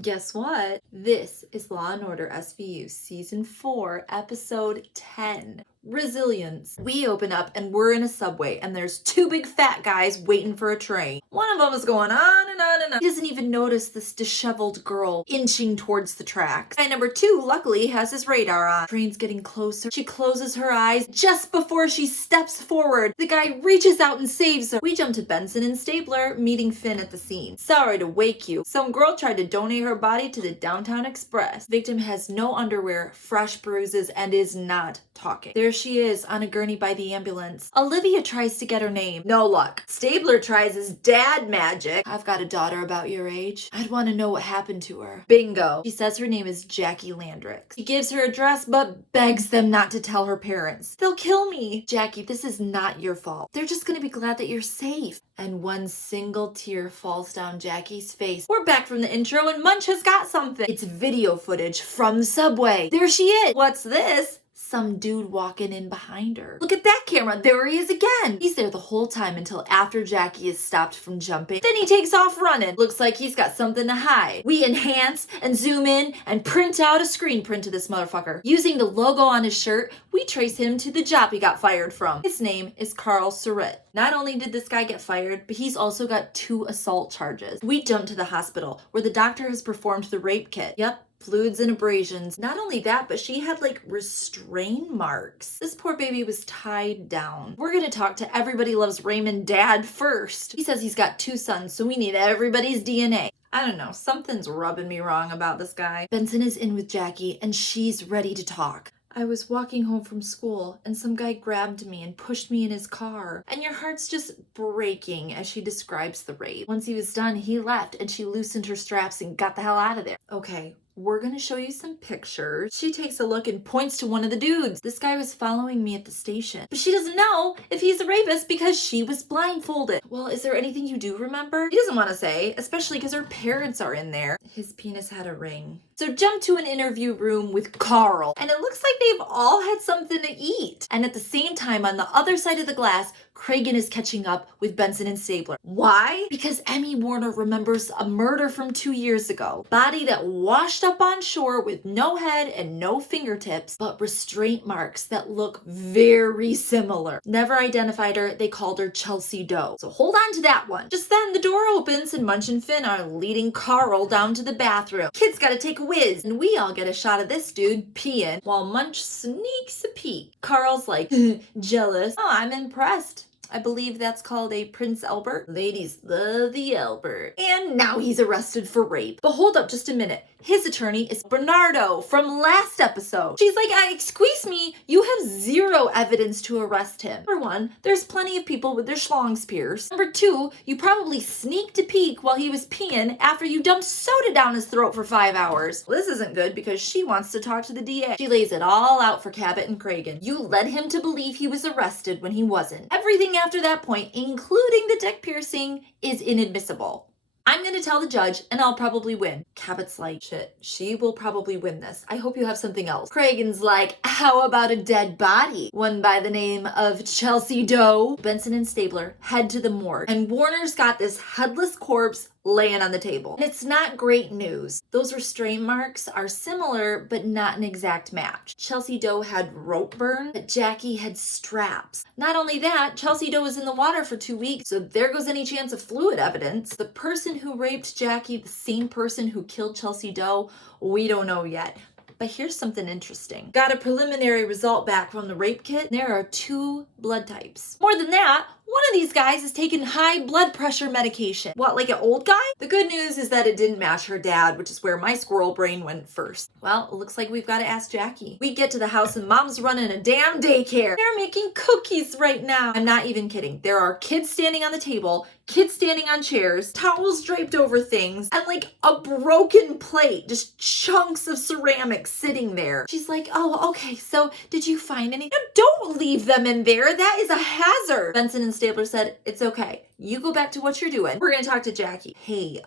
Guess what? This is Law & Order SVU Season 4, Episode 10. Resilience. We open up and we're in a subway and there's two big fat guys waiting for a train. One of them is going on and on and on. He doesn't even notice this disheveled girl inching towards the tracks. Guy number 2 luckily has his radar on. Train's getting closer. She closes her eyes just before she steps forward. The guy reaches out and saves her. We jump to Benson and Stabler meeting Finn at the scene. Sorry to wake you. Some girl tried to donate her body to the Downtown Express. Victim has no underwear, fresh bruises, and is not talking. There she is on a gurney by the ambulance. Olivia tries to get her name. No luck. Stabler tries his dad magic. I've got a daughter about your age. I'd want to know what happened to her. Bingo. She says her name is Jackie Landrix. He gives her address but begs them not to tell her parents. They'll kill me. Jackie, this is not your fault. They're just gonna be glad that you're safe. And one single tear falls down Jackie's face. We're back from the intro and Munch has got something. It's video footage from the subway. There she is. What's this? Some dude walking in behind her. Look at that camera. There he is again. He's there the whole time until after Jackie is stopped from jumping. Then he takes off running. Looks like he's got something to hide. We enhance and zoom in and print out a screen print of this motherfucker. Using the logo on his shirt, we trace him to the job he got fired from. His name is Carl Surratt. Not only did this guy get fired, but he's also got 2 assault charges. We jump to the hospital where the doctor has performed the rape kit. Yep. Fluids and abrasions. Not only that, but she had like restraint marks. This poor baby was tied down. We're gonna talk to Everybody Loves Raymond dad first. He says he's got 2 sons, so we need everybody's DNA. I don't know, something's rubbing me wrong about this guy. Benson is in with Jackie and she's ready to talk. I was walking home from school and some guy grabbed me and pushed me in his car. And your heart's just breaking as she describes the rape. Once he was done, he left and she loosened her straps and got the hell out of there. Okay. We're gonna show you some pictures. She takes a look and points to one of the dudes. This guy was following me at the station. But she doesn't know if he's a rapist because she was blindfolded. Well, is there anything you do remember? He doesn't want to say, especially because her parents are in there. His penis had a ring. So jump to an interview room with Carl. And it looks like they've all had something to eat. And at the same time, on the other side of the glass, Cragen is catching up with Benson and Stabler. Why? Because Emmy Warner remembers a murder from 2 years ago. Body that washed up on shore with no head and no fingertips, but restraint marks that look very similar. Never identified her, they called her Chelsea Doe. So hold on to that one. Just then the door opens and Munch and Finn are leading Carl down to the bathroom. Kid's gotta take a whiz, and we all get a shot of this dude peeing while Munch sneaks a peek. Carl's like, jealous. Oh, I'm impressed. I believe that's called a Prince Albert. Ladies love the Albert. And now he's arrested for rape. But hold up just a minute. His attorney is Bernardo from last episode. She's like, excuse me, you have 0 evidence to arrest him. Number 1, there's plenty of people with their schlongs pierced. Number 2, you probably sneaked a peek while he was peeing after you dumped soda down his throat for 5 hours. Well, this isn't good because she wants to talk to the DA. She lays it all out for Cabot and Cragen. You led him to believe he was arrested when he wasn't. Everything after that point, including the dick piercing, is inadmissible. I'm gonna tell the judge and I'll probably win. Cabot's like, shit, she will probably win this. I hope you have something else. Cragen's like, how about a dead body? One by the name of Chelsea Doe. Benson and Stabler head to the morgue and Warner's got this headless corpse laying on the table. And it's not great news. Those restraint marks are similar, but not an exact match. Chelsea Doe had rope burn, but Jackie had straps. Not only that, Chelsea Doe was in the water for 2 weeks, so there goes any chance of fluid evidence. The person who raped Jackie, the same person who killed Chelsea Doe, we don't know yet. But here's something interesting. Got a preliminary result back from the rape kit. There are 2 blood types. More than that, one of these guys is taking high blood pressure medication. What, like an old guy? The good news is that it didn't match her dad, which is where my squirrel brain went first. Well, it looks like we've got to ask Jackie. We get to the house and mom's running a damn daycare. They're making cookies right now. I'm not even kidding. There are kids standing on the table, kids standing on chairs, towels draped over things, and like a broken plate, just chunks of ceramic sitting there. She's like, oh, okay, so did you find any? No, don't leave them in there. That is a hazard. Benson and Stabler said, it's okay. You go back to what you're doing. We're gonna talk to Jackie. Hey,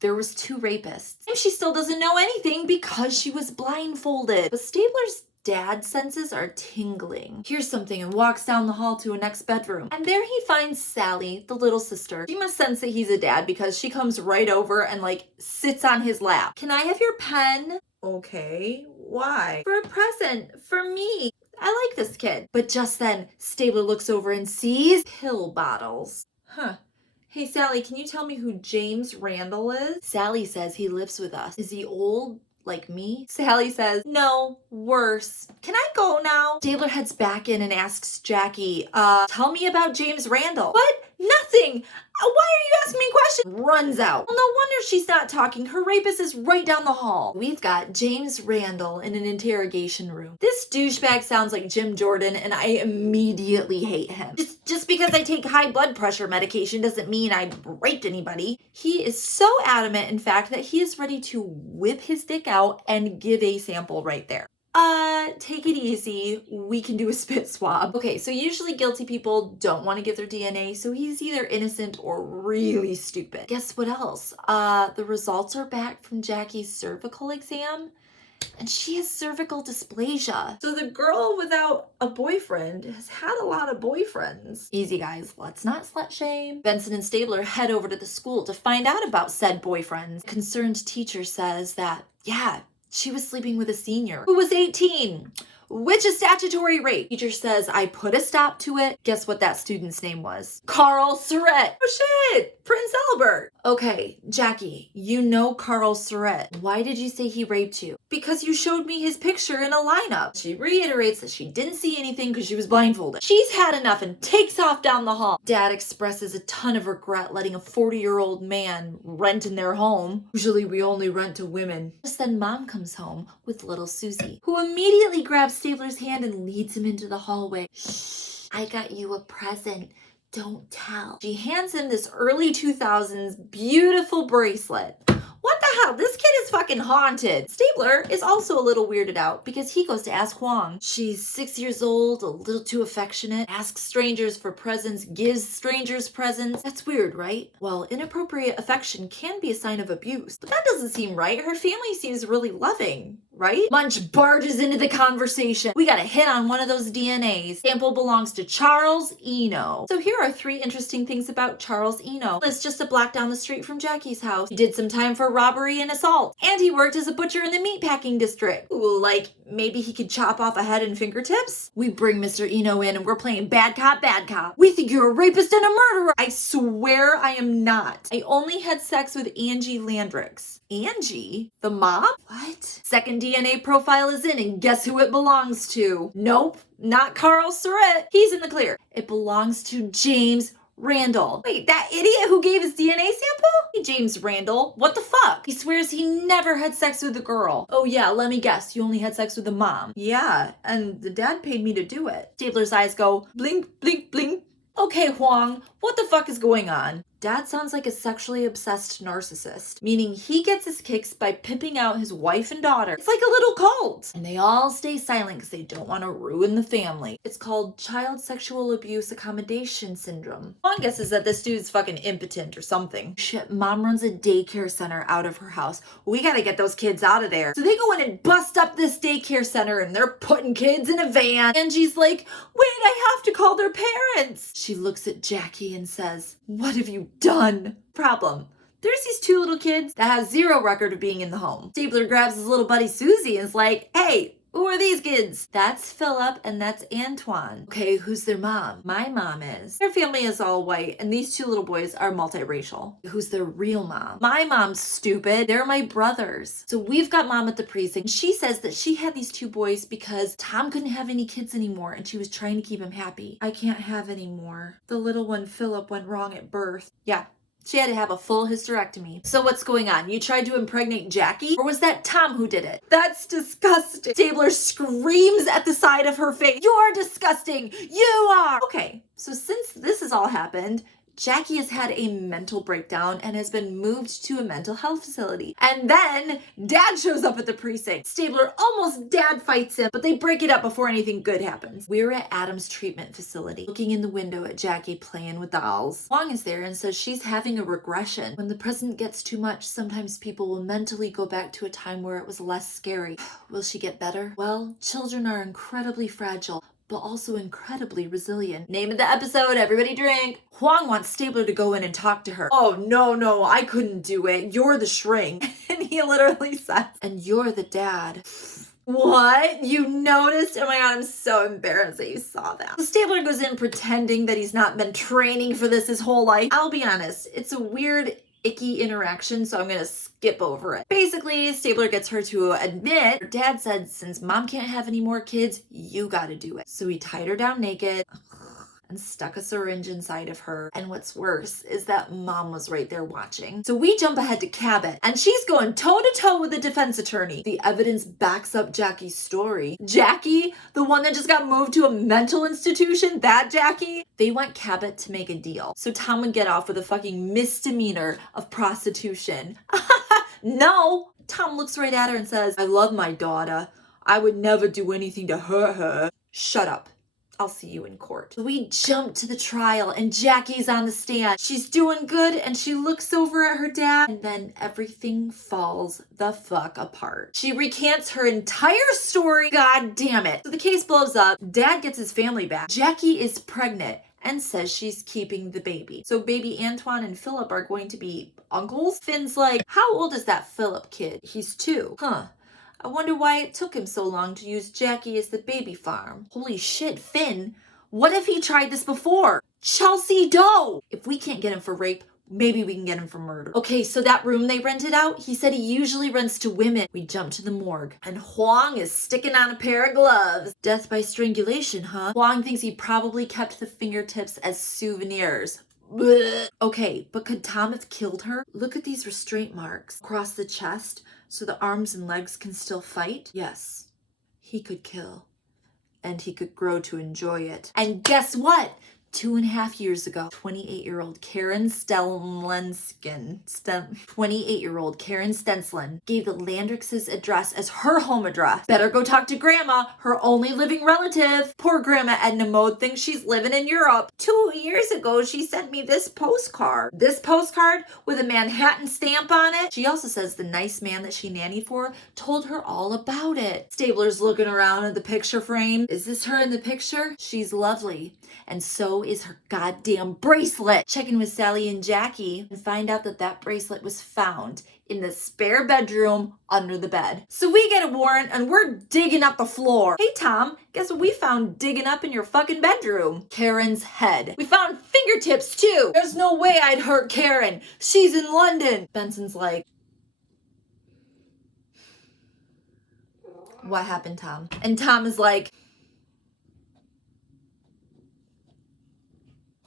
there was 2 rapists. And she still doesn't know anything because she was blindfolded. But Stabler's Dad's senses are tingling. Hears something and walks down the hall to a next bedroom. And there he finds Sally, the little sister. She must sense that he's a dad because she comes right over and like sits on his lap. Can I have your pen? Okay, why? For a present, for me. I like this kid. But just then, Stabler looks over and sees pill bottles. Huh. Hey, Sally, can you tell me who James Randall is? Sally says he lives with us. Is he old? Like me? Sally says, no, worse. Can I go now? Stabler heads back in and asks Jackie, tell me about James Randall. What? Nothing. Why are you asking me questions? Runs out. Well, no wonder she's not talking. Her rapist is right down the hall. We've got James Randall in an interrogation room. This douchebag sounds like Jim Jordan, and I immediately hate him. Just because I take high blood pressure medication doesn't mean I raped anybody. He is so adamant, in fact, that he is ready to whip his dick out and give a sample right there. Take it easy. We can do a spit swab. Okay, so usually guilty people don't want to give their DNA, so he's either innocent or really stupid. Guess what else? The results are back from Jackie's cervical exam, and she has cervical dysplasia. So the girl without a boyfriend has had a lot of boyfriends. Easy, guys. Let's not slut shame. Benson and Stabler head over to the school to find out about said boyfriends. Concerned teacher says that, yeah, she was sleeping with a senior who was 18, which is statutory rape. Teacher says, I put a stop to it. Guess what that student's name was? Carl Surratt. Oh shit, Prince Albert. Okay, Jackie, you know Carl Surratt. Why did you say he raped you? Because you showed me his picture in a lineup. She reiterates that she didn't see anything because she was blindfolded. She's had enough and takes off down the hall. Dad expresses a ton of regret letting a 40-year-old man rent in their home. Usually we only rent to women. Just then Mom comes home with little Susie, who immediately grabs Stabler's hand and leads him into the hallway. Shh, I got you a present. Don't tell. She hands him this early 2000s beautiful bracelet. What the hell? This kid is fucking haunted. Stabler is also a little weirded out because he goes to ask Huang. She's 6 years old, a little too affectionate, asks strangers for presents, gives strangers presents. That's weird, right? Well, inappropriate affection can be a sign of abuse, but that doesn't seem right. Her family seems really loving, right? Munch barges into the conversation. We got a hit on one of those DNAs. Sample belongs to Charles Eno. So here are 3 interesting things about Charles Eno. Lives just a block down the street from Jackie's house. He did some time for robbery and assault. And he worked as a butcher in the meatpacking district. Ooh, like maybe he could chop off a head and fingertips? We bring Mr. Eno in and we're playing bad cop, bad cop. We think you're a rapist and a murderer. I swear I am not. I only had sex with Angie Landrix. Angie? The mom? What? Second DNA profile is in and guess who it belongs to? Nope, not Carl Surratt. He's in the clear. It belongs to James Randall. Wait, that idiot who gave his DNA sample? Hey, James Randall, what the fuck? He swears he never had sex with a girl. Oh yeah, let me guess, you only had sex with the mom. Yeah, and the dad paid me to do it. Stabler's eyes go blink, blink, blink. Okay, Huang, what the fuck is going on? Dad sounds like a sexually obsessed narcissist, meaning he gets his kicks by pimping out his wife and daughter. It's like a little cult. And they all stay silent because they don't want to ruin the family. It's called child sexual abuse accommodation syndrome. One guesses that this dude's fucking impotent or something. Shit, Mom runs a daycare center out of her house. We gotta get those kids out of there. So they go in and bust up this daycare center and they're putting kids in a van. Angie's like, wait, I have to call their parents. She looks at Jackie and says, what have you done? Problem. There's these 2 little kids that have 0 record of being in the home. Stabler grabs his little buddy Susie and is like, hey, who are these kids? That's Philip and that's Antoine. Okay, who's their mom? My mom is. Their family is all white and these 2 little boys are multiracial. Who's their real mom? My mom's stupid. They're my brothers. So we've got Mom at the precinct. She says that she had these 2 boys because Tom couldn't have any kids anymore and she was trying to keep him happy. I can't have any more. The little one, Philip, went wrong at birth. Yeah. She had to have a full hysterectomy. So what's going on? You tried to impregnate Jackie? Or was that Tom who did it? That's disgusting. Stabler screams at the side of her face. You're disgusting. You are. Okay, so since this has all happened, Jackie has had a mental breakdown and has been moved to a mental health facility. And then Dad shows up at the precinct. Stabler almost dad fights him, but they break it up before anything good happens. We're at Adam's treatment facility, looking in the window at Jackie playing with dolls. Huang is there and says she's having a regression. When the present gets too much, sometimes people will mentally go back to a time where it was less scary. Will she get better? Well, children are incredibly fragile, but also incredibly resilient. Name of the episode, everybody drink. Huang wants Stabler to go in and talk to her. Oh, no, I couldn't do it. You're the shrink. And he literally says, and you're the dad. What? You noticed? Oh my god, I'm so embarrassed that you saw that. So Stabler goes in pretending that he's not been training for this his whole life. I'll be honest, it's a weird, icky interaction, so I'm gonna skip over it. Basically, Stabler gets her to admit her dad said, since mom can't have any more kids, you gotta do it. So he tied her down naked and stuck a syringe inside of her. And what's worse is that mom was right there watching. So we jump ahead to Cabot, and she's going toe to toe with the defense attorney. The evidence backs up Jackie's story. Jackie, the one that just got moved to a mental institution, that Jackie? They want Cabot to make a deal so Tom would get off with a fucking misdemeanor of prostitution. No! Tom looks right at her and says, I love my daughter. I would never do anything to hurt her. Shut up. I'll see you in court. We jump to the trial and Jackie's on the stand. She's doing good and she looks over at her dad and then everything falls the fuck apart. She recants her entire story. God damn it. So the case blows up. Dad gets his family back. Jackie is pregnant and says she's keeping the baby. So baby Antoine and Philip are going to be uncles? Finn's like, how old is that Philip kid? He's 2. Huh. I wonder why it took him so long to use Jackie as the baby farm. Holy shit, Finn. What if he tried this before? Chelsea Doe! If we can't get him for rape, maybe we can get him for murder. Okay, so that room they rented out, he said he usually rents to women. We jump to the morgue, and Huang is sticking on a pair of gloves. Death by strangulation, huh? Huang thinks he probably kept the fingertips as souvenirs. Blech. Okay, but could Tom have killed her? Look at these restraint marks across the chest. So the arms and legs can still fight? Yes, he could kill. And he could grow to enjoy it. And guess what? 2.5 years ago, 28-year-old Karen Stenslin gave the Landrix's address as her home address. Better go talk to Grandma, her only living relative. Poor Grandma Edna Mode thinks she's living in Europe. 2 years ago, she sent me this postcard. This postcard with a Manhattan stamp on it. She also says the nice man that she nannied for told her all about it. Stabler's looking around at the picture frame. Is this her in the picture? She's lovely. And so is her goddamn bracelet. Check in with Sally and Jackie and find out that that bracelet was found in the spare bedroom under the bed. So we get a warrant and we're digging up the floor. Hey Tom, guess what we found digging up in your fucking bedroom? Karen's head. We found fingertips too. There's no way I'd hurt Karen. She's in London. Benson's like, what happened, Tom? And Tom is like,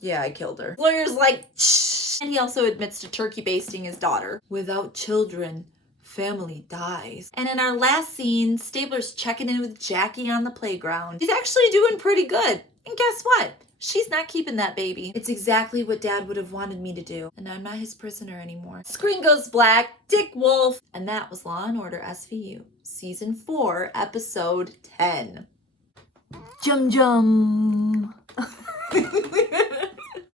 yeah, I killed her. Lawyer's like, shh. And he also admits to turkey basting his daughter. Without children, family dies. And in our last scene, Stabler's checking in with Jackie on the playground. He's actually doing pretty good. And guess what? She's not keeping that baby. It's exactly what Dad would have wanted me to do. And I'm not his prisoner anymore. Screen goes black. Dick Wolf. And that was Law & Order SVU, Season 4, Episode 10. Jum jum.